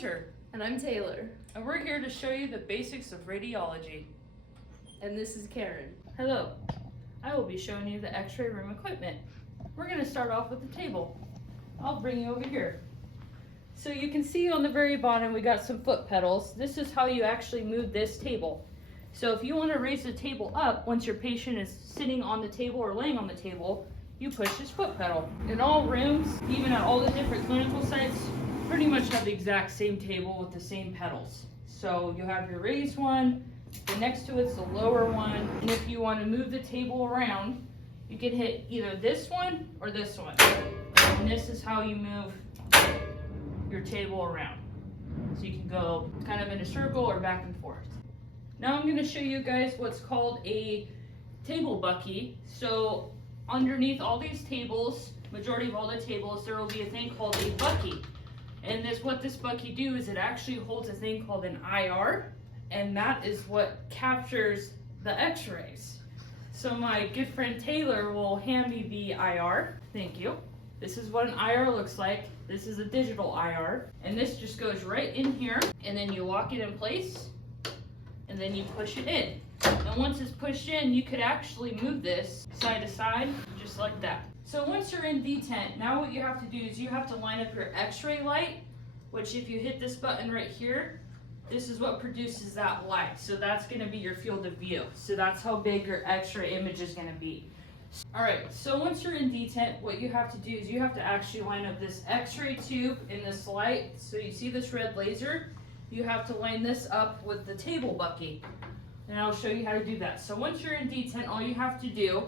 Hunter. And I'm Taylor. And we're here to show you the basics of radiology. And this is Karen. Hello. I will be showing you the x-ray room equipment. We're going to start off with the table. I'll bring you over here. So you can see on the very bottom we got some foot pedals. This is how you actually move this table. So if you want to raise the table up, once your patient is sitting on the table or laying on the table, you push this foot pedal. In all rooms, even at all the different clinical sites, pretty much have the exact same table with the same pedals. So you have your raised one, the next to it's the lower one, and if you want to move the table around, you can hit either this one or this one. And this is how you move your table around. So you can go kind of in a circle or back and forth. Now I'm going to show you guys what's called a table bucky. So underneath all these tables, majority of all the tables, there will be a thing called a bucky. And what this bucky do is it actually holds a thing called an IR, and that is what captures the x-rays. So my good friend Taylor will hand me the IR. Thank you. This is what an IR looks like. This is a digital IR, and this just goes right in here, and then you lock it in place, and then you push it in. And once it's pushed in, you could actually move this side to side, just like that. So once you're in detent, now what you have to do is you have to line up your x-ray light, which if you hit this button right here, this is what produces that light. So that's gonna be your field of view. So that's how big your x-ray image is gonna be. All right, so once you're in detent, what you have to do is you have to actually line up this x-ray tube in this light. So you see this red laser, you have to line this up with the table bucky. And I'll show you how to do that. So once you're in detent, all you have to do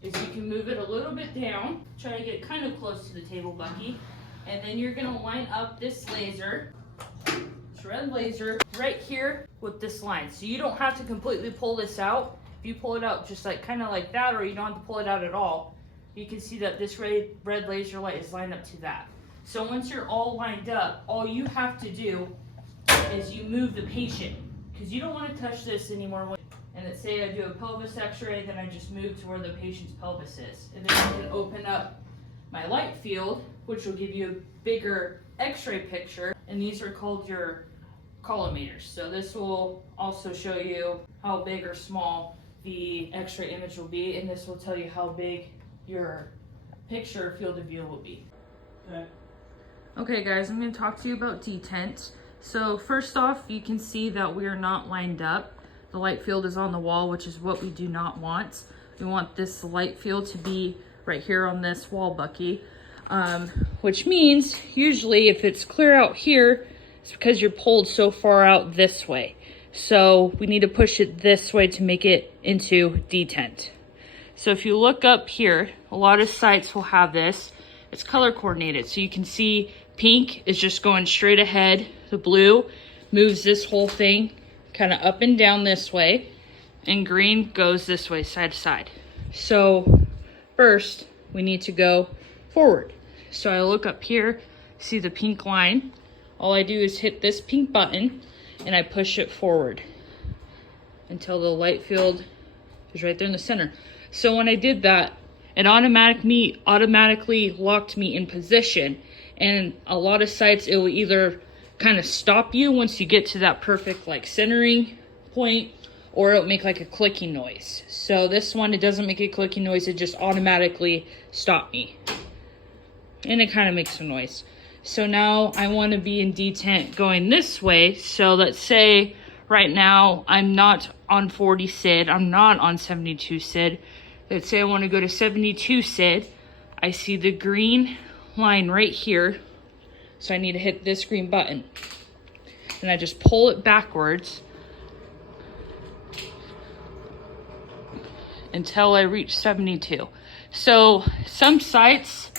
is you can move it a little bit down, try to get kind of close to the table bucky, and then you're gonna line up this laser, this red laser, right here with this line. So you don't have to completely pull this out. If you pull it out just like kind of like that, or you don't have to pull it out at all, you can see that this red laser light is lined up to that. So once you're all lined up, all you have to do is you move the patient, because you don't want to touch this anymore. And let's say I do a pelvis x-ray, then I just move to where the patient's pelvis is. And then I can open up my light field, which will give you a bigger x-ray picture. And these are called your collimators. So this will also show you how big or small the x-ray image will be. And this will tell you how big your picture field of view will be. Okay guys, I'm going to talk to you about detent. So first off, you can see that we are not lined up. The light field is on the wall, which is what we do not want. We want this light field to be right here on this wall bucky, which means usually if it's clear out here, it's because you're pulled so far out this way. So we need to push it this way to make it into detent. So if you look up here, a lot of sites will have this. It's color coordinated. So you can see pink is just going straight ahead. The blue moves this whole thing kind of up and down this way, and green goes this way, side to side. So first we need to go forward. So I look up here, see the pink line. All I do is hit this pink button and I push it forward until the light field is right there in the center. So when I did that, it automatically locked me in position. And a lot of sites, it will either kind of stop you once you get to that perfect like centering point, or it'll make like a clicking noise. So this one, it doesn't make a clicking noise, it just automatically stopped me. And it kind of makes a noise. So now I want to be in detent going this way. So let's say right now I'm not on 40 SID, I'm not on 72 SID. Let's say I want to go to 72 SID. I see the green line right here. So I need to hit this green button. And I just pull it backwards until I reach 72. So some sites,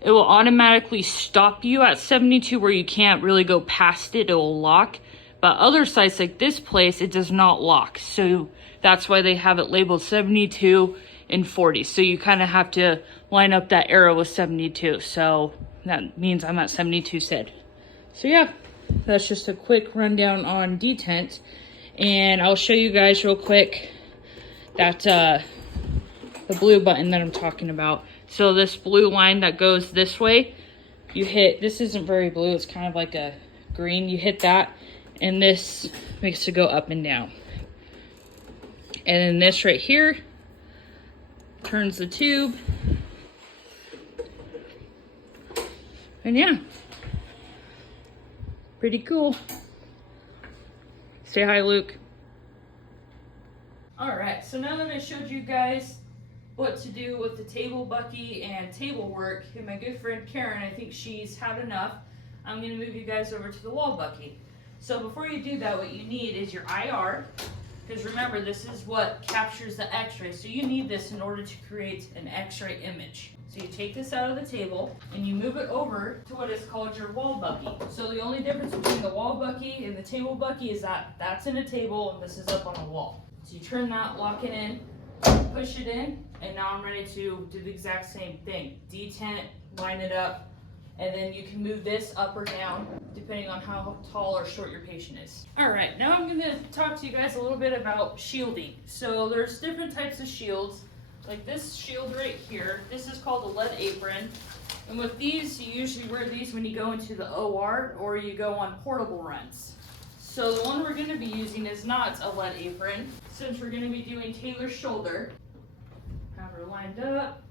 it will automatically stop you at 72 where you can't really go past it, it will lock. But other sites like this place, it does not lock. So that's why they have it labeled 72 and 40. So you kind of have to line up that arrow with 72. So that means I'm at 72 SID. So yeah, that's just a quick rundown on detent. And I'll show you guys real quick that the blue button that I'm talking about. So this blue line that goes this way, you hit, this isn't very blue, it's kind of like a green, you hit that, and this makes it go up and down. And then this right here turns the tube. And yeah, pretty cool. Say hi, Luke. All right, so now that I showed you guys what to do with the table bucky and table work, and my good friend Karen, I think she's had enough, I'm gonna move you guys over to the wall bucky. So before you do that, what you need is your IR, because remember, this is what captures the x-ray. So you need this in order to create an x-ray image. So you take this out of the table and you move it over to what is called your wall bucky. So the only difference between the wall bucky and the table bucky is that that's in a table and this is up on a wall. So you turn that, lock it in, push it in, and now I'm ready to do the exact same thing. Detent, line it up, and then you can move this up or down depending on how tall or short your patient is. All right, now I'm gonna talk to you guys a little bit about shielding. So there's different types of shields. Like this shield right here, this is called a lead apron. And with these, you usually wear these when you go into the OR or you go on portable runs. So the one we're gonna be using is not a lead apron, since we're gonna be doing Taylor's shoulder. Have her lined up,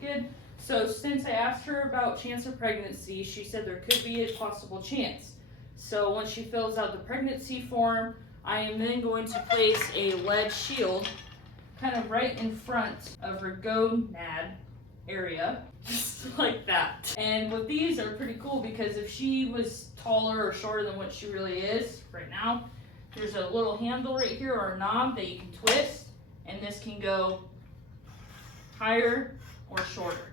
good. So since I asked her about chance of pregnancy, she said there could be a possible chance. So once she fills out the pregnancy form, I am then going to place a lead shield kind of right in front of her gonad area, just like that. And with these are pretty cool because if she was taller or shorter than what she really is right now, there's a little handle right here or a knob that you can twist, and this can go higher or shorter.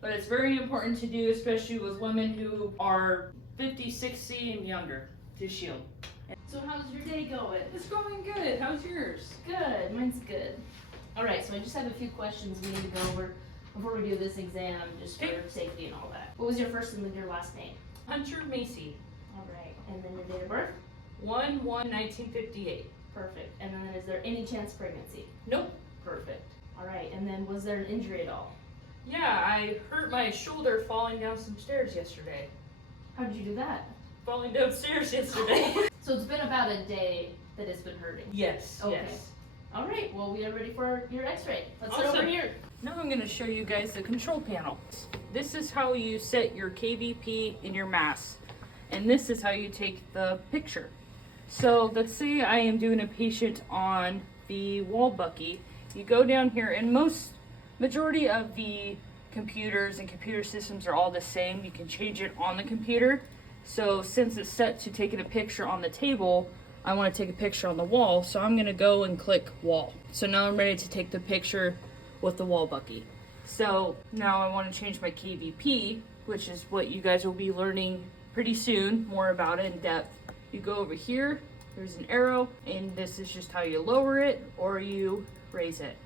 But it's very important to do, especially with women who are 50, 60 and younger, to shield. So how's your day going? It's going good. How's yours? Good, mine's good. All right, so I just have a few questions we need to go over before we do this exam, just for safety and all that. What was your first and your last name? Hunter Macy, All right, and then your date of birth? 1/1/1958. Perfect. And then is there any chance of pregnancy? Nope. Perfect. All right, and then was there an injury at all? Yeah, I hurt my shoulder falling down some stairs yesterday. How did you do that? Falling downstairs yesterday. So it's been about a day that it's been hurting. Yes, Okay. yes. All right, well, we are ready for your x-ray. Let's sit over Awesome. here. Now I'm going to show you guys the control panel. This is how you set your KVP in your mass. And this is how you take the picture. So let's say I am doing a patient on the wall bucky. You go down here, and majority of the computers and computer systems are all the same. You can change it on the computer. So since it's set to taking a picture on the table, I want to take a picture on the wall, so I'm going to go and click wall. So now I'm ready to take the picture with the wall bucky. So now I want to change my KVP, which is what you guys will be learning pretty soon, more about it in depth. You go over here, there's an arrow, and this is just how you lower it or you raise it.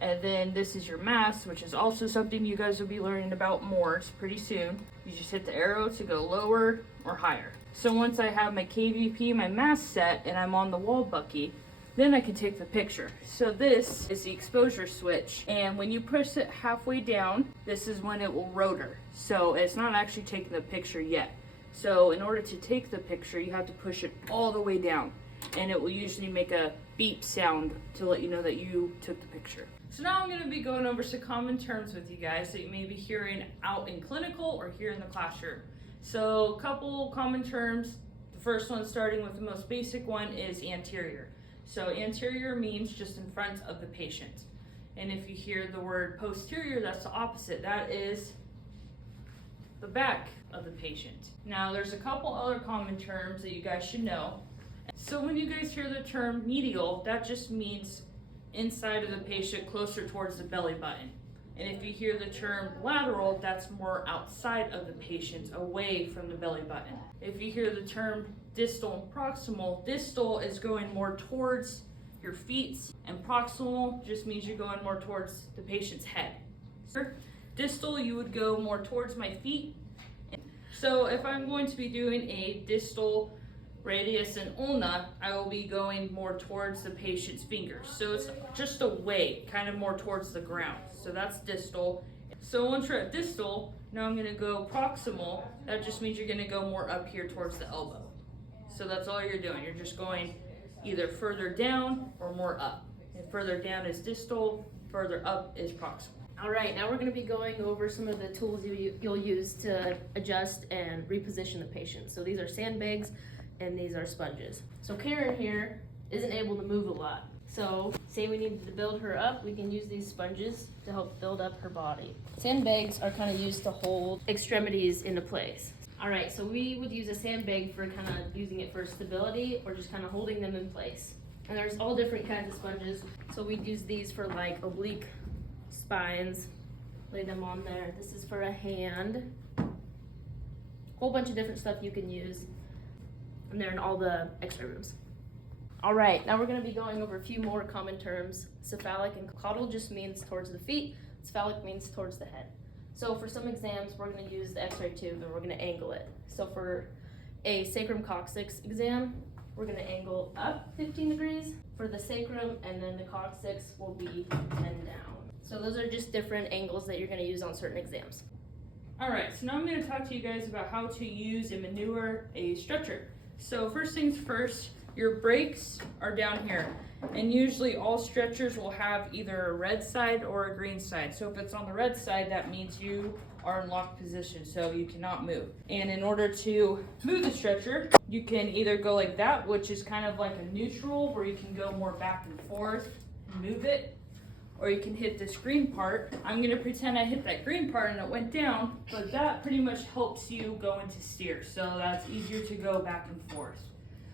And then this is your mass, which is also something you guys will be learning about more pretty soon. You just hit the arrow to go lower or higher. So once I have my KVP, my mass set, and I'm on the wall bucky, then I can take the picture. So this is the exposure switch, and when you push it halfway down, this is when it will rotor. So it's not actually taking the picture yet. So in order to take the picture, you have to push it all the way down, and it will usually make a beep sound to let you know that you took the picture. So now I'm going to be going over some common terms with you guys that you may be hearing out in clinical or here in the classroom. So a couple common terms. The first one, starting with the most basic one, is anterior. So anterior means just in front of the patient. And if you hear the word posterior, that's the opposite. That is the back of the patient. Now there's a couple other common terms that you guys should know. So when you guys hear the term medial, that just means inside of the patient, closer towards the belly button. And if you hear the term lateral, that's more outside of the patient, away from the belly button. If you hear the term distal and proximal, distal is going more towards your feet, and proximal just means you're going more towards the patient's head. Distal, you would go more towards my feet. So if I'm going to be doing a distal radius and ulna, I will be going more towards the patient's fingers. So it's just away, kind of more towards the ground. So that's distal. So once you're at distal, now I'm going to go proximal. That just means you're going to go more up here towards the elbow. So that's all you're doing. You're just going either further down or more up. And further down is distal, further up is proximal. All right, now we're going to be going over some of the tools you'll use to adjust and reposition the patient. So these are sandbags and these are sponges. So Karen here isn't able to move a lot. So say we need to build her up, we can use these sponges to help build up her body. Sandbags are kind of used to hold extremities into place. All right, so we would use a sandbag for kind of using it for stability or just kind of holding them in place. And there's all different kinds of sponges. So we'd use these for like oblique spines, lay them on there. This is for a hand. Whole bunch of different stuff you can use. And they're in all the X-ray rooms. All right, now we're gonna be going over a few more common terms. Cephalic and caudal just means towards the feet. Cephalic means towards the head. So for some exams, we're gonna use the X-ray tube and we're gonna angle it. So for a sacrum coccyx exam, we're gonna angle up 15 degrees for the sacrum, and then the coccyx will be 10 down. So those are just different angles that you're gonna use on certain exams. All right, so now I'm gonna talk to you guys about how to use and maneuver a stretcher. So first things first, your brakes are down here. And usually all stretchers will have either a red side or a green side. So if it's on the red side, that means you are in locked position, so you cannot move. And in order to move the stretcher, you can either go like that, which is kind of like a neutral, where you can go more back and forth and move it, or you can hit this green part. I'm gonna pretend I hit that green part and it went down, but that pretty much helps you go into steer, so that's easier to go back and forth.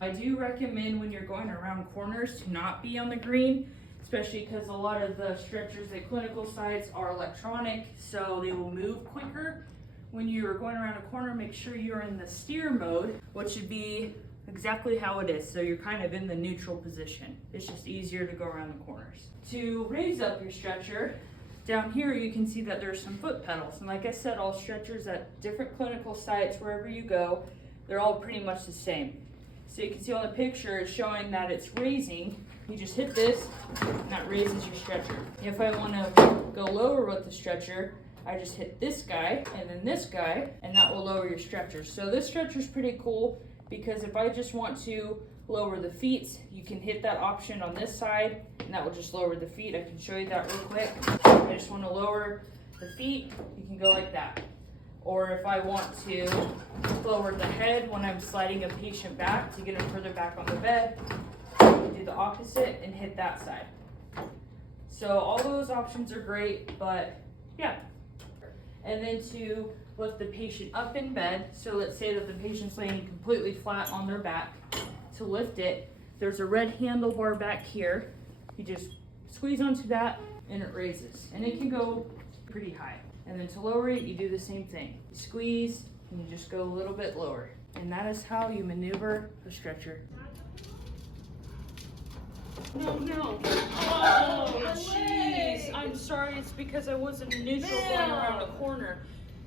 I do recommend when you're going around corners to not be on the green, especially because a lot of the stretchers at clinical sites are electronic, so they will move quicker. When you're going around a corner, make sure you're in the steer mode, which should be exactly how it is. So you're kind of in the neutral position. It's just easier to go around the corners. To raise up your stretcher, down here you can see that there's some foot pedals. And like I said, all stretchers at different clinical sites, wherever you go, they're all pretty much the same. So you can see on the picture, it's showing that it's raising. You just hit this, and that raises your stretcher. If I want to go lower with the stretcher, I just hit this guy and then this guy, and that will lower your stretcher. So this stretcher is pretty cool because if I just want to lower the feet, you can hit that option on this side, and that will just lower the feet. I can show you that real quick. I just want to lower the feet, you can go like that. Or if I want to lower the head when I'm sliding a patient back to get him further back on the bed, you do the opposite and hit that side. So all those options are great, but yeah. And then to lift the patient up in bed, so let's say that the patient's laying completely flat on their back. To lift it, there's a red handlebar back here. You just squeeze onto that and it raises. And it can go pretty high. And then to lower it, you do the same thing. You squeeze, and you just go a little bit lower. And that is how you maneuver a stretcher. No. Oh, jeez. I'm sorry, it's because I wasn't in neutral going around a corner.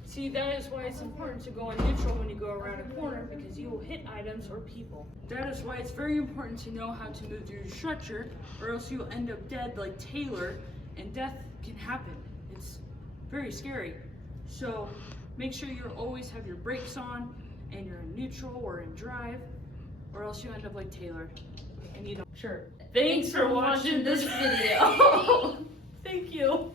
See, that is why it's important to go in neutral when you go around a corner, because you will hit items or people. That is why it's very important to know how to move your stretcher, or else you'll end up dead like Taylor, and death can happen. It's very scary. So make sure you always have your brakes on and you're in neutral or in drive, or else you end up like Taylor and you don't. Sure. Thanks for watching this video. Thank you.